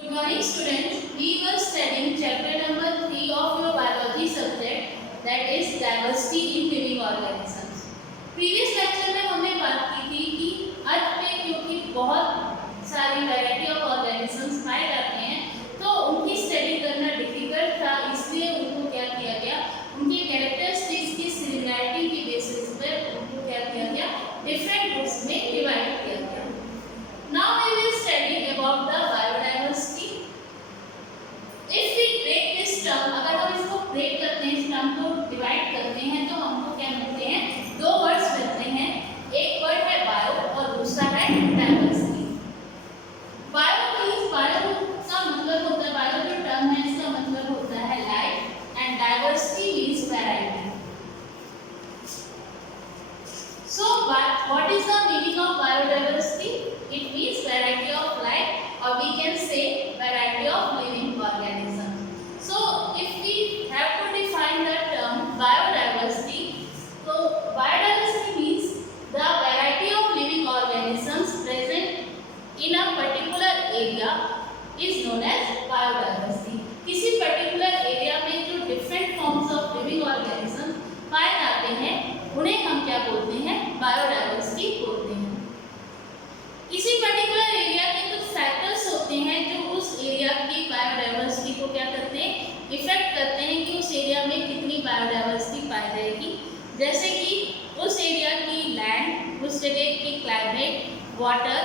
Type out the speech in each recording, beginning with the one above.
Good morning students. We were studying chapter number 3 of your biology subject, that is diversity in living organisms. Previous lecture में हमने बात की थी कि अर्थ पे क्योंकि बहुत सारी वैरायटी ऑफ ऑर्गेनिजम्स पाए जाते हैं तो उनकी स्टडी करना डिफिकल्ट था, इसलिए उनको क्या किया गया, उनके कैरेक्टरिस्टिक्स की सिमिलैरिटी की बेसिस पर उनको क्या किया गया, डिफरेंट ग्रुप्स में डिवाइड किया गया. Now we will study about the biodiversity. If we break this term, अगर हम इसको break करते हैं, इस term को divide करते हैं तो हमको क्या मिलते हैं, दो words मिलते हैं. एक word है bio और दूसरा है diversity. Bio का मतलब होता है, bio जो term है इसका मतलब होता है life and diversity means variety. So what is the meaning of biodiversity? It means variety of life, or we can say variety of living organisms. So if we have to define the term biodiversity, so biodiversity means the variety of living organisms present in a particular area is known as biodiversity. किसी particular area में जो different forms of living organisms पाए जाते हैं उन्हें हम क्या बोलते हैं, बायोडाइवर्सिटी बोलते हैं. इसी पर्टिकुलर एरिया के कुछ फैक्टर्स होते हैं जो उस एरिया की बायोडाइवर्सिटी को क्या करते हैं, इफेक्ट करते हैं कि उस एरिया में कितनी बायोडाइवर्सिटी पाई जाएगी. जैसे कि उस एरिया की लैंड, उस जगह की क्लाइमेट, वाटर,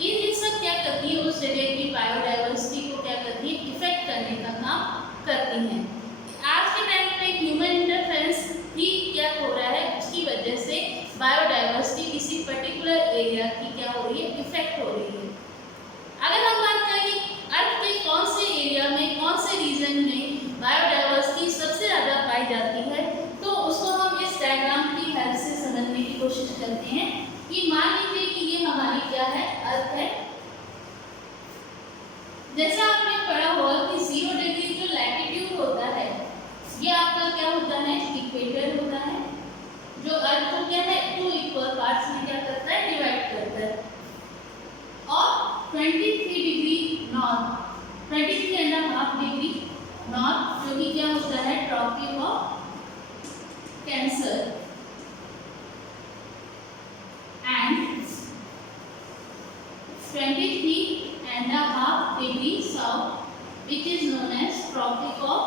ये सब क्या करती है, उस जगह की बायोडाइवर्सिटी को क्या करती है, इफेक्ट करने का काम करती हैं. आज के टाइम पे ह्यूमन इंटरफेरेंस ही क्या हो रहा है, उसकी वजह से बायोडाइवर्सिटी किसी पर्टिकुलर एरिया की क्या हो रही है, इफेक्ट हो रही है. अगर हम बात करें अर्थ के कौन से एरिया में, कौन से रीजन में बायोडाइवर्सिटी सबसे ज़्यादा पाई जाती है, तो उसको हम इस डायग्राम की हेल्प से समझने की कोशिश करते हैं. कि मान लीजिए कि ये हमारी क्या है, अर्थ है. जैसा आपने पढ़ा होगा कि 0 डिग्री जो लैटिट्यूड होता है ये आपका क्या होता है, इक्वेटर होता है, जो अर्थ को क्या है 2 इक्वल पार्ट्स में क्या करता है, डिवाइड करता है. और 23 डिग्री नॉर्थ, 23.5 डिग्री नॉर्थ जो कि क्या होता है, Tropic of Cancer, and 23.5 degree south which is known as Tropic of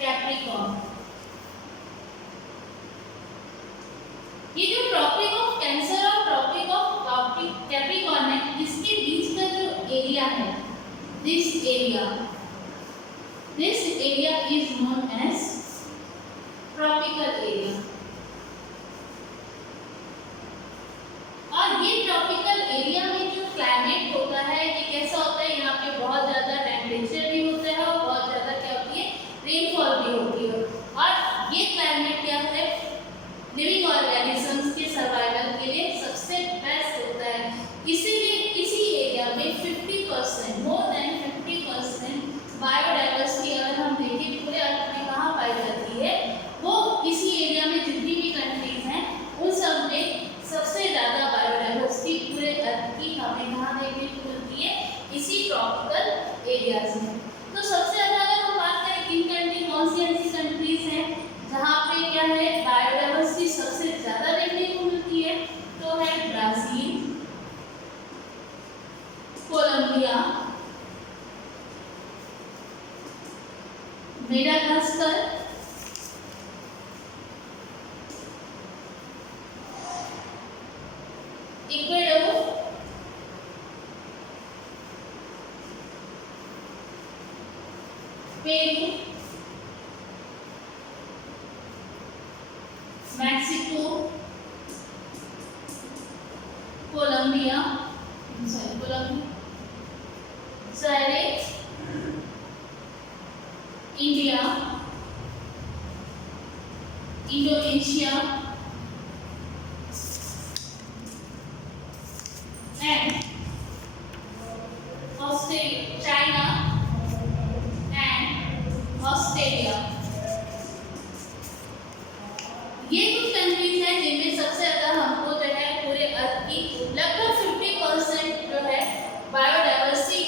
Capricorn. ये जो ट्रॉपिक ऑफ कैंसर और ट्रॉपिक ऑफ कैप्रिकॉर्न है, इसके बीच का जो एरिया है, this area is known as tropical area. और ये ट्रॉपिकल एरिया में जो क्लाइमेट होता है ये कैसा होता है, यहाँ पे बहुत ज़्यादा टेम्परेचर भी होता है और बहुत ज़्यादा क्या होती है, रेनफॉल भी होती है. और ये क्लाइमेट क्या है, लिविंग ऑर्गेनिजम्स के सर्वाइवल के लिए सबसे बेस्ट होता है. इसीलिए इसी एरिया में 50%, मोर देन 50% बायोडाइवर्सिटी अगर हम देखें पूरे अर्थ में कहाँ पाई जाती है, वो इसी एरिया में जितनी भी कंट्रीज हैं उन सब में सबसे ज़्यादा बायोडाइवर्सिटी पूरे अर्थ की हमें कहाँ देखने को मिलती है, इसी ट्रॉपिकल एरियाज में. तो सबसे ज़्यादा अगर हम बात करें किन कंट्री, कौन सी ऐसी कंट्रीज हैं जहाँ पे क्या है बायोडाइवर्सिटी सबसे ज़्यादा देखने को मिलती है, तो है Brazil, Colombia, Madagascar, Ecuador, Peru, Mexico, Colombia, सारे, India, Indonesia and China and Australia. ये कुछ कंट्रीज हैं जिनमें सबसे ज़्यादा हमको जो है पूरे अर्थ की लगभग 50% जो है biodiversity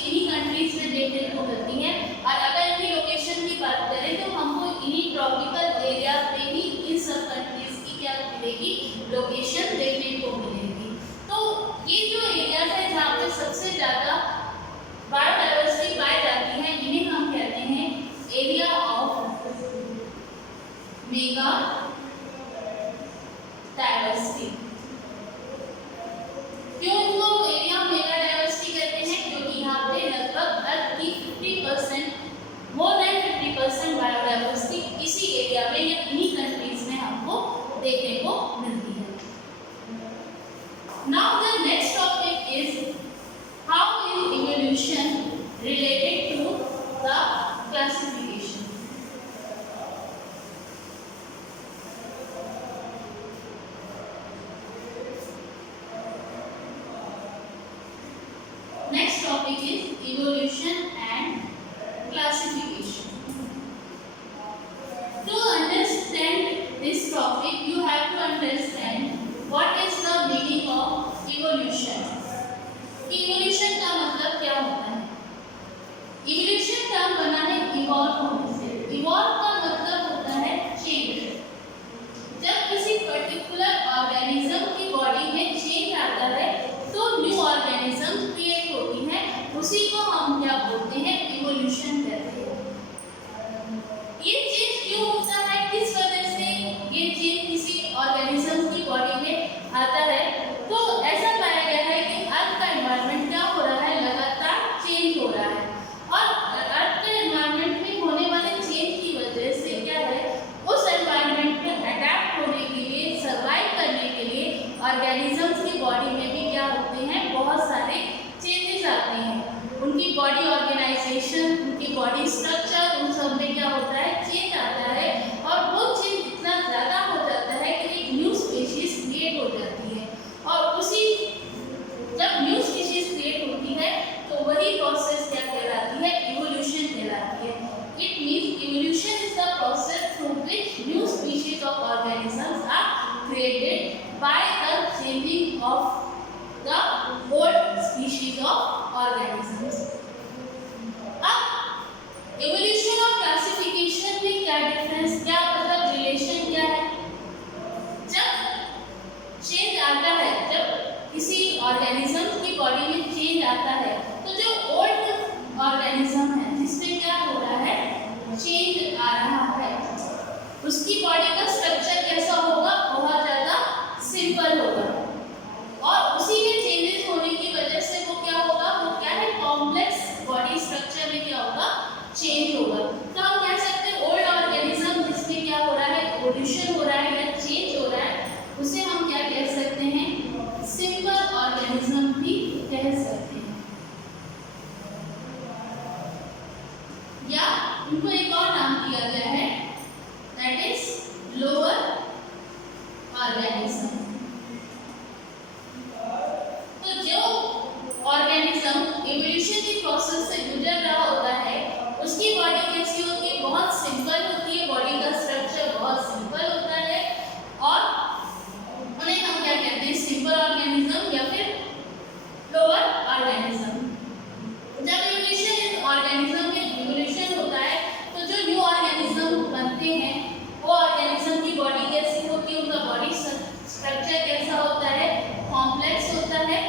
next topic is evolution and classification. To understand this topic, you have to understand what is the meaning of evolution. Evolution का मतलब क्या होता है? Evolution टर्म बना है evolve होने से. Evolve का मतलब होता है change. जब किसी पर्टिकुलर ऑर्गेनिज्म की बॉडी में चेंज आता है तो न्यू ऑर्गेनिज्म क्रिएट होती है, उसी को हम क्या बोलते हैं? इवोल्यूशन कहते हैं. ये चेंज क्यों होता है, किस वजह से ये चेंज किसी ऑर्गेनिज्म की बॉडी में आता है? तो ऐसा पाया गया है कि अर्थ का एनवायरनमेंट क्या हो रहा है, लगातार चेंज हो रहा है और अर्थ के एनवायरनमेंट में होने वाले चेंज की वजह से क्या है, उस एनवायरनमेंट में अडैप्ट होने के लिए, सर्वाइव करने के लिए ऑर्गेनिजम्स की बॉडी में भी क्या होते हैं, बहुत सारे चेंजेस आते हैं. उनकी बॉडी ऑर्गेनाइजेशन, उनकी बॉडी स्ट्रक्चर, उन सब में क्या होता है, चेंज आता है और वो चेंज इतना ज़्यादा हो जाता है कि एक न्यू स्पीशीज क्रिएट हो जाती है. और उसी जब न्यू स्पीशीज क्रिएट होती है तो वही प्रोसेस क्या कहलाती है, इवोल्यूशन कहलाती है. It means evolution is the process through which new species of organisms are created by the changing of the old species of organisms. अब evolution और classification में क्या डिफरेंस, क्या मतलब रिलेशन क्या है? जब चेंज आता है, जब किसी ऑर्गेनिज्म की बॉडी में चेंज आता है तो जो ओल्ड ऑर्गेनिज्म है जिसमें क्या हो रहा है, चेंज आ रहा है, उसकी बॉडी का स्ट्रक्चर कैसा होगा, बहुत ज़्यादा सिंपल होगा और उसी में चेंजेस होने की वजह से वो क्या होगा, वो क्या है, कॉम्प्लेक्स बॉडी स्ट्रक्चर में क्या होगा, चेंज होगा. तो हम कह सकते हैं ओल्ड ऑर्गेनिज्म जिसमें क्या हो रहा है, इवोल्यूशन हो रहा है या चेंज हो रहा है, उसे हम क्या कह सकते हैं, सिंपल ऑर्गेनिज्म भी कह सकते हैं. या उनको एक और नाम दिया गया है, दैट इज लोअर ऑर्गेनिज्म. तो जो ऑर्गेनिज्म इवोल्यूशन की प्रोसेस से गुजर रहा होता है उसकी बॉडी कैसी होती है, बहुत सिंपल होती है, बॉडी का स्ट्रक्चर बहुत सिंपल होता है और उन्हें हम क्या कहते हैं, सिंपल ऑर्गेनिज्म या फिर लोअर ऑर्गेनिज्म. जब इवोल्यूशन ऑर्गेनिज्म में इवोल्यूशन होता है तो जो न्यू ऑर्गेनिज्म बनते हैं वो ऑर्गेनिज्म की बॉडी कैसी होती है, उनका बॉडी स्ट्रक्चर कैसा होता है, कॉम्प्लेक्स होता है,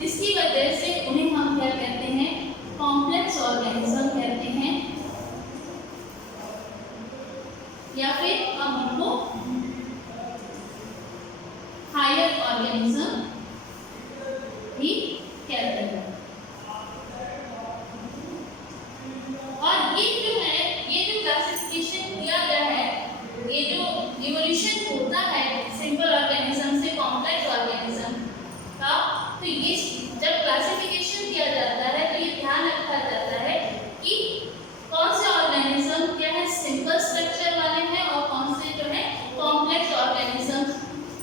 जिसकी वजह से उन्हें हम क्या कहते हैं, कॉम्प्लेक्स ऑर्गेनिज्म कहते हैं या फिर हम उनको हायर ऑर्गेनिज्म भी कहते हैं. और ये जो है, ये जो क्लासिफिकेशन किया गया है, ये जो इवोल्यूशन होता है सिंपल ऑर्गेनिज्म से कॉम्प्लेक्स ऑर्गेनिज्म का, तो ये जब क्लासिफिकेशन किया जाता है तो ये ध्यान रखा जाता है कि कौन से ऑर्गेनिज्म क्या है, सिंपल स्ट्रक्चर वाले हैं और कौन से जो है कॉम्प्लेक्स ऑर्गेनिज्म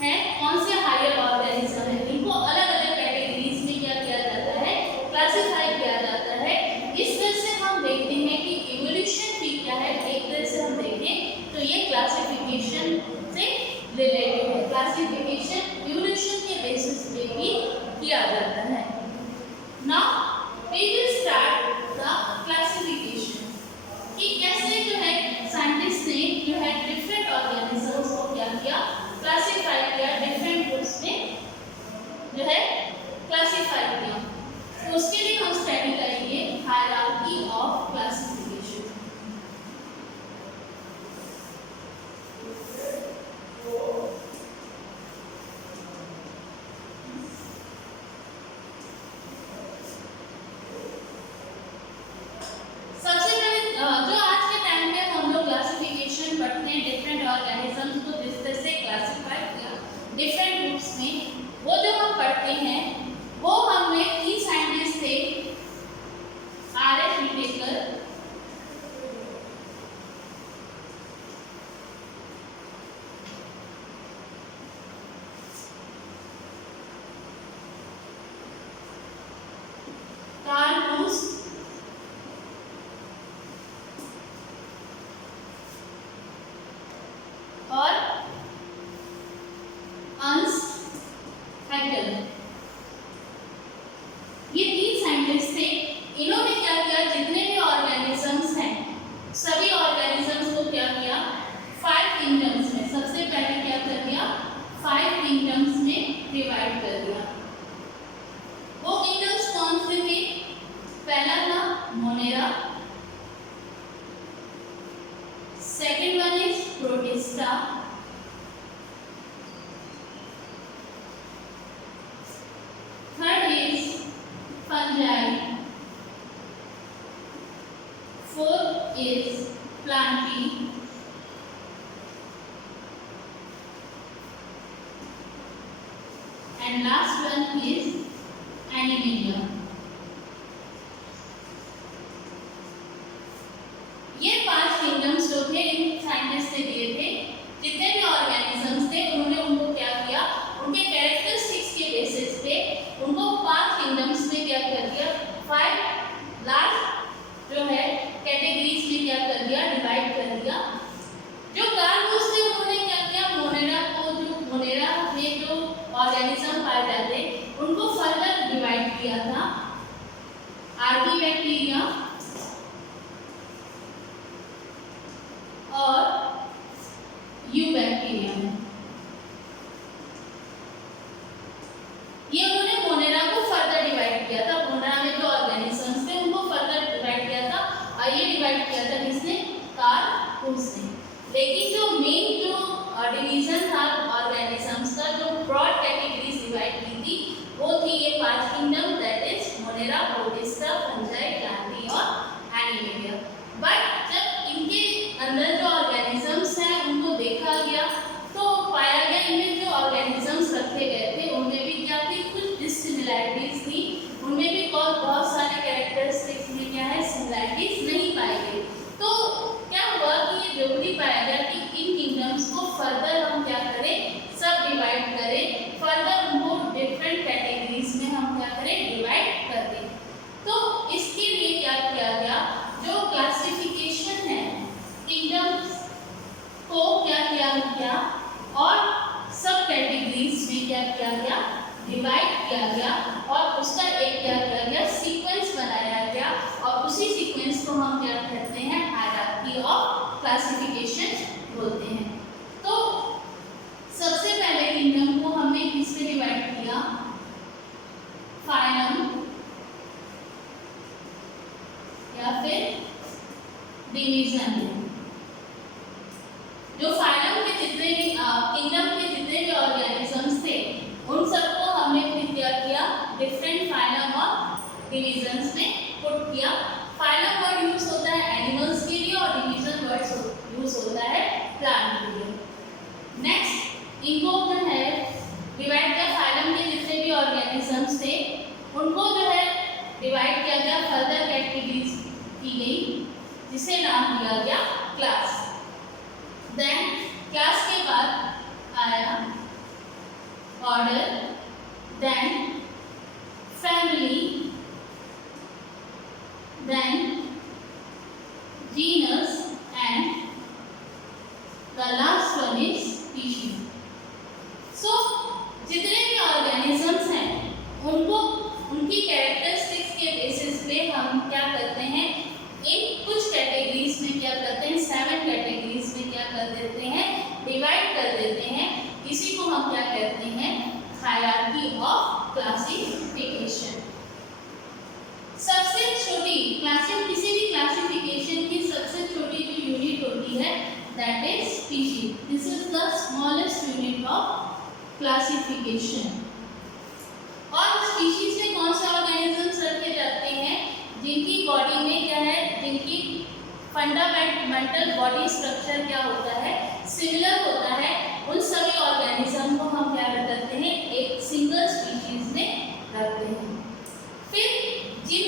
हैं, कौन से हायर ऑर्गेनिज्म हैं. इनको अलग अलग कैटेगरीज में क्या किया जाता है, क्लासिफाई किया जाता है. इस तरह से हम देखते हैं कि इवोल्यूशन भी क्या है, एक तरह से हम देखें तो ये क्लासिफिकेशन से रिलेटेड है. क्लासिफिकेशन इवोल्यूशन के बेसिस पे भी किया जाता है. Now we will start the classification कि कैसे जो है साइंटिस्ट ने जो है डिफरेंट ऑर्गेनिजम्स को क्या किया, क्लासिफाई किया, डिफरेंट ग्रुप्स में जो है क्लासिफाई किया. तो उसके लिए हम स्टडी करेंगे हायरार्की ऑफ क्लासिफिकेशन. सबसे पहले जो आज के टाइम पे हम लोग क्लासिफिकेशन पढ़ते हैं डिफरेंट ऑर्गेनिजम्स को जिस तरह से क्लासिफाई किया डिफरेंट ग्रुप्स में, वो जो हम पढ़ते हैं वो हमने 3 साइंटिस्ट थे, R F Whittaker, is Plantae. And last one is Animalia. ये 5 किंगडम्स जो थे इन साइंटिस्ट ने दिए थे। जितने भी ऑर्गेनिजम्स थे उन्होंने उनको क्या किया, उनके कैरेक्टरिस्टिक्स के बेसिस पे उनको 5 किंगडम्स में क्या कर दिया, 5 लार्ज जो है कैटेगरीज में क्या कर दिया, डिवाइड कर दिया। जो कार्गोस थे उन्होंने क्या किया, मोनेरा में जो ऑर्गेनिज्म पाए जाते उनको फर्दर डिवाइड किया था आर्किबैक्टीरिया और यूबैक्टीरिया में। ये उन्होंने मोनेरा को फर्दर डिवाइड किया था, मोनेरा में जो ऑर्गेनिजम्स थे उनको फर्दर डिवाइड किया था और ये डिवाइड किया था किसने, कार्गोस ने। लेकिन जो मेन जो डिवीजन था ऑर्गेनिजम्स का, जो ब्रॉड कैटेगरीज डिवाइड की थी वो थी ये 5 kingdom, that is Monera, protista, fungi, Plantae और एनिमेलिया। बट जब इनके अंदर जो ऑर्गेनिजम्स हैं उनको देखा गया तो पाया गया इनमें जो ऑर्गेनिजम्स रखे गए थे उनमें भी क्या थी, कुछ डिसिमिलैरिटीज थी, उनमें भी बहुत सारे कैरेक्टरिस्टिक्स में क्या है, सिमिलैरिटीज नहीं पाई गई। तो क्या हुआ कि ये जरूरी पाया गया कि इन किंगडम्स को फर्दर हम क्या करें, सब डिवाइड करें, फर्दर उनको डिफरेंट कैटेगरीज में हम क्या करें, डिवाइड कर दें। तो इसके लिए क्या किया गया, जो क्लासिफिकेशन है किंगडम्स को क्या किया गया और सब कैटेगरीज में क्या किया गया, डिवाइड किया गया और उसका एक क्या किया गया, सीक्वेंस बनाया गया और उसी सीक्वेंस को हम क्या कहते हैं, हायरार्की ऑफ क्लासिफिकेशन बोलते हैं। तो सबसे पहले किंगडम को हमने किस में डिवाइड किया, फाइलम या फिर डिवीजन में। जो फाइलम के जितने भी किंगडम के जितने भी ऑर्गेनिजम्स थे उन सबको हमने फिर क्या किया, डिफरेंट फाइलम और डिवीजन्स में पुट किया। फाइलम वर्ड यूज होता है एनिमल्स के लिए और डिवीजन वर्ड यूज होता है प्लांट के लिए। नेक्स्ट इनको जो है डिवाइड किया, फाइलम के जितने भी ऑर्गेनिजम्स थे उनको जो है डिवाइड किया गया, फर्दर कैटेगरीज की गई जिसे नाम दिया गया क्लास। देन क्लास के बाद आया order, then family, then genus and the last one is species. So जितने भी ऑर्गेनिजम्स हैं उनको उनकी कैरेक्टरिस्टिक्स के बेसिस पे हम क्या करते हैं, इन कुछ कैटेगरीज में क्या करते हैं, 7 कैटेगरीज में क्या कर देते हैं, डिवाइड कर देते हैं। इसी को हम क्या कहते हैं, हायरार्की ऑफ क्लासिफिकेशन। सबसे छोटी किसी भी क्लासिफिकेशन की सबसे छोटी जो यूनिट होती है that is species. This is the smallest unit of classification. और स्पीशीज में कौन से ऑर्गेनिजम्स रखे जाते हैं, जिनकी बॉडी में क्या है, जिनकी फंडामेंटल बॉडी स्ट्रक्चर क्या होता है, सिमिलर होता है, उन सभी ऑर्गेनिज्म को हम क्या करते हैं, एक सिंगल स्पीशीज में रखते हैं। फिर जिन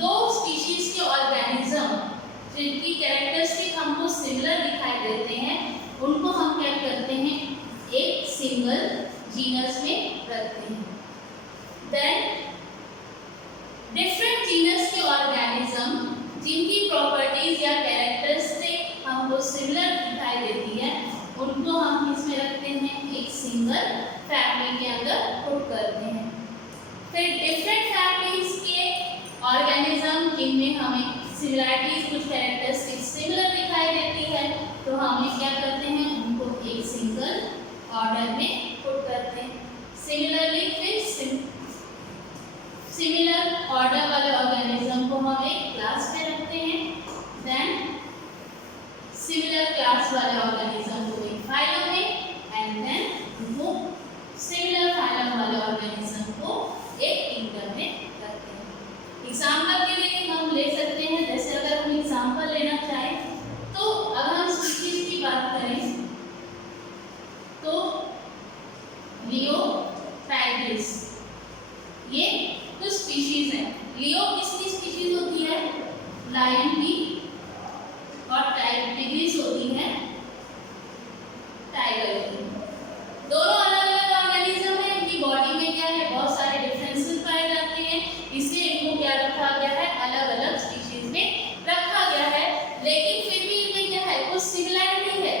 2 स्पीशीज के ऑर्गेनिज्म जिनकी कैरेक्टरिस्टिक हमको सिमिलर दिखाई देते हैं उनको हम क्या करते हैं, एक सिंगल जीनस में रखते हैं। देन डिफरेंट जीनस के ऑर्गेनिज्म जिनकी प्रॉपर्टीज या कैरेक्टरिस्टिक हमको सिमिलर दिखाई देती है उनको हम किस में रखते हैं, एक सिंगल फैमिली के अंदर पुट करते हैं। फिर डिफरेंट फैमिलीज के ऑर्गेनिज्म जिनमें हमें सिमिलरिटीज, कुछ कैरेक्टरिस्टिक सिमिलर दिखाई देती है तो हमें क्या करते हैं, उनको एक सिंगल ऑर्डर में पुट करते हैं। सिमिलरली फिर सिमिलर ऑर्डर वाले ऑर्गेनिज्म को हम एक क्लास में रखते हैं। देन सिमिलर क्लास वाले ऑर्गेनिज्म को एक फाइलम में एंड देन उनको सिमिलर फाइलम वाले ऑर्गेनिज्म को एक किंगडम में रखते हैं। एग्जाम्पल के लिए हम ले सकते हैं, जैसे अगर हम एग्जाम्पल लेना चाहें लियो किसकी स्पीशीज होती है? लायन की, और टिग्रिस होती है टाइगर की। दोनों अलग अलग ऑर्गेनिज्म है, इनकी बॉडी में क्या है, बहुत सारे डिफरेंसेस पाए जाते हैं, इसलिए इनको क्या रखा गया है, अलग अलग स्पीशीज में रखा गया है। लेकिन फिर भी इनमें क्या है, कुछ सिमिलैरिटी है,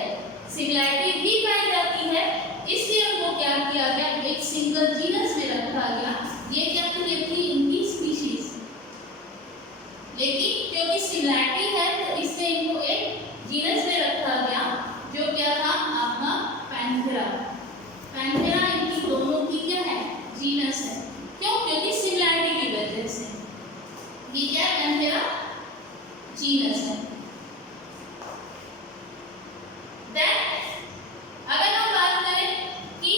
सिमिलैरिटी भी पाई जाती है, इसलिए उनको क्या किया गया, एक सिंगल जीनस में रखा गया। ये क्या थी, ये थी इनकी स्पीशीज, लेकिन क्योंकि सिमिलैरिटी है तो इसलिए इनको एक जीनस में रखा गया, जो क्या था आपका पैंथेरा। पैंथेरा इनकी दोनों की क्या है, जीनस है। क्यों? क्योंकि सिमिलैरिटी की वजह से ये क्या है, पैंथेरा जीनस है। देन अगर हम बात करें कि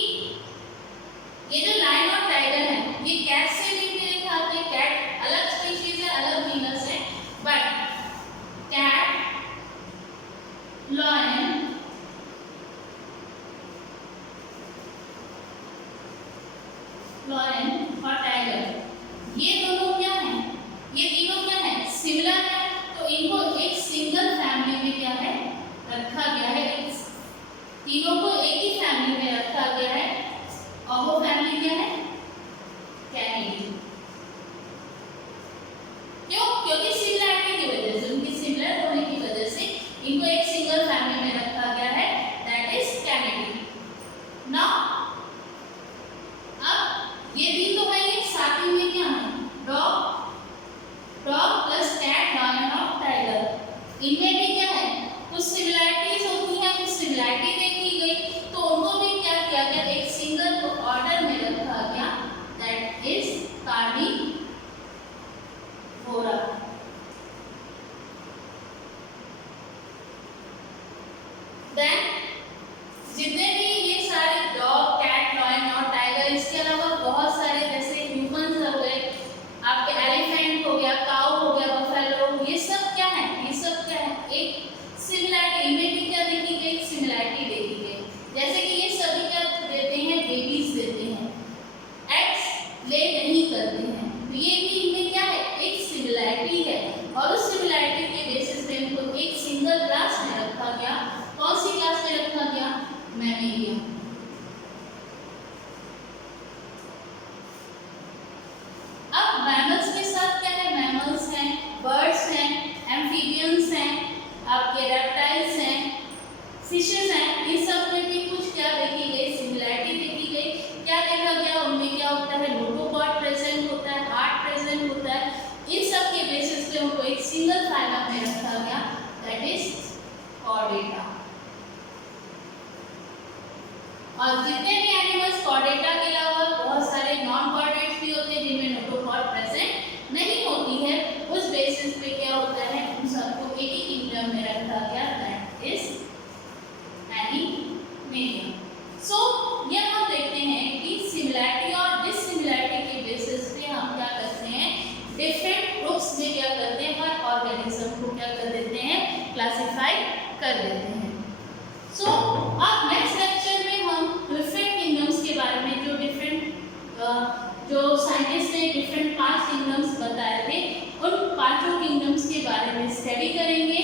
ये जो लायन और टाइगर है, ये कैट से भी मेरे ख्याल से, कैट अलग स्पीशीज है, अलग जीनस है, बट कैट, लायन, लायन और टाइगर ये दोनों क्या है, ये तीनों क्या है, सिमिलर है, तो इनको एक सिंगल फैमिली में क्या है, रखा गया है। तीनों को एक ही फैमिली में रखा गया है, और वो फैमिली क्या है, कैनिडी। क्यों? क्योंकि सिमिलरिटी की वजह से, उनकी सिमिलर होने की वजह से इनको एक सिंगल फैमिली में रखा गया है, दैट इज कैनिडी। नाउ अब ये भी तो है, ये साथ ही में क्या है, dog, dog plus cat, lion और टाइगर, इनमें भी क्या है, कुछ सिमिलरिटीज होती है, कुछ सिमिलरिटी देखी गई, तो उनको भी क्या किया गया, एक सिंगल ऑर्डर में रखा गया, दैट इज कार्निवोरा। देन जितने भी ये सारे डॉग, कैट, लायन और टाइगर, इसके अलावा बहुत सारे जैसे ह्यूमंस हो गए, आपके एलिफेंट हो गया, काऊ हो गया, बफेलो, ये सब क्या है, ये सब क्या है, एक सिमिलरिटी, इनमें भी क्या देखी गई, एक सिमिलरिटी देखी गई। जैसे कि ये सभी क्या देते हैं, बेबीज देते हैं, एग्स ले नहीं करते हैं, तो ये भी इनमें क्या है, एक सिमिलरिटी है, और उस सिमिलरिटी के बेसिस पे इनको एक सिंगल क्लास में रखा गया। कौन सी क्लास में रखा गया, मैमेलिया। अब मैमल्स के साथ क्या है, मैमल्स हैं, बर्ड्स हैं, एम्फीबियंस हैं, आपके रेप्टाइल्स हैं, फिशेस हैं, इन सब में भी कुछ क्या देखी गई, सिमिलरिटी देखी गई। क्या देखा गया, उनमें क्या होता है, नोटोकॉर्ड प्रेजेंट होता है, हार्ट प्रेजेंट होता है, इन सब के बेसिस पे उनको एक सिंगल फाइलम में रखा गया, दैट इज कॉर्डेटा। और जितने भी एनिमल्स कॉर्डेटा के अलावा बहुत सारे नॉन कॉर्डेट्स भी होते हैं जिनमें नोटोकॉर्ड प्रेजेंट नहीं होती है, उस बेसिस पे क्या होता है, उन सबको एक ही किंगडम में रखा गया, दैट इज एनिमेलिया। सो ये हम देखते हैं कि सिमिलरिटी और डिससिमिलरिटी के बेसिस पे हम क्या करते हैं, डिफरेंट ग्रुप्स में क्या करते हैं, हर ऑर्गेनिज्म को क्या कर देते हैं, क्लासिफाई कर देते हैं। सो अब नेक्स्ट लेक्चर में हम डिफरेंट किंगडम्स के बारे में, जो डिफरेंट जो साइंटिस्ट ने डिफरेंट 5 किंगडम्स बताए थे, उन 5 किंगडम्स के बारे में स्टडी करेंगे।